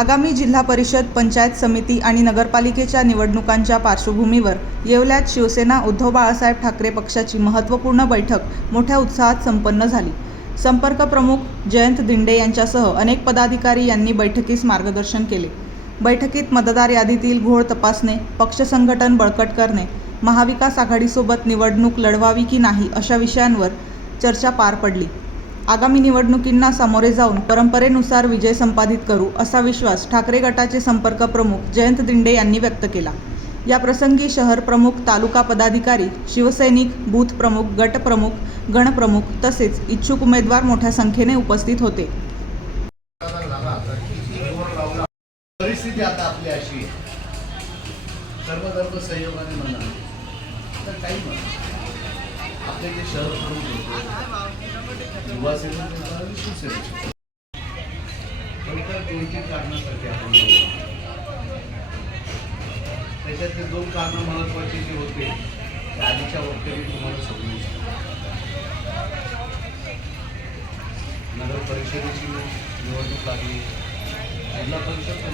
आगामी जिल्हा परिषद पंचायत समिती आणि नगरपालिकेच्या निवडणुकांच्या पार्श्वभूमीवर येवल्यात शिवसेना उद्धव बाळासाहेब ठाकरे पक्षाची महत्त्वपूर्ण बैठक मोठ्या उत्साहात संपन्न झाली. संपर्क प्रमुख जयंत दिंडे यांच्यासह अनेक पदाधिकारी यांनी बैठकीस मार्गदर्शन केले. बैठकीत मतदार यादीतील घोळ तपासणे पक्ष संघटन बळकट करणे महाविकास आघाडीसोबत निवडणूक लढवावी की नाही अशा विषयांवर चर्चा पार पडली. आगामी निवडणुकींना सामोरे जाऊन परंपरेनुसार विजय संपादित करू असा विश्वास ठाकरे गटाचे संपर्क प्रमुख जयंत दिंडे यांनी व्यक्त केला. या प्रसंगी शहर प्रमुख तालुका पदाधिकारी शिवसैनिक बूथ प्रमुख गट प्रमुख गणप्रमुख तसेच इच्छुक उमेदवार मोठ्या संख्येने उपस्थित होते. परिस्थिती आता आपली अशी म्हणा तर काही म्हणा. आपले जे शहर प्रमुख होते युवा सेवक आणि दोन कारणासाठी आपण त्याच्यातले दोन कारणं महत्त्वाचे जे होते आधीच्या वक्तव्य तुम्हाला समजून नगर परिषदेची निवडणूक लागली. जिल्हा परिषद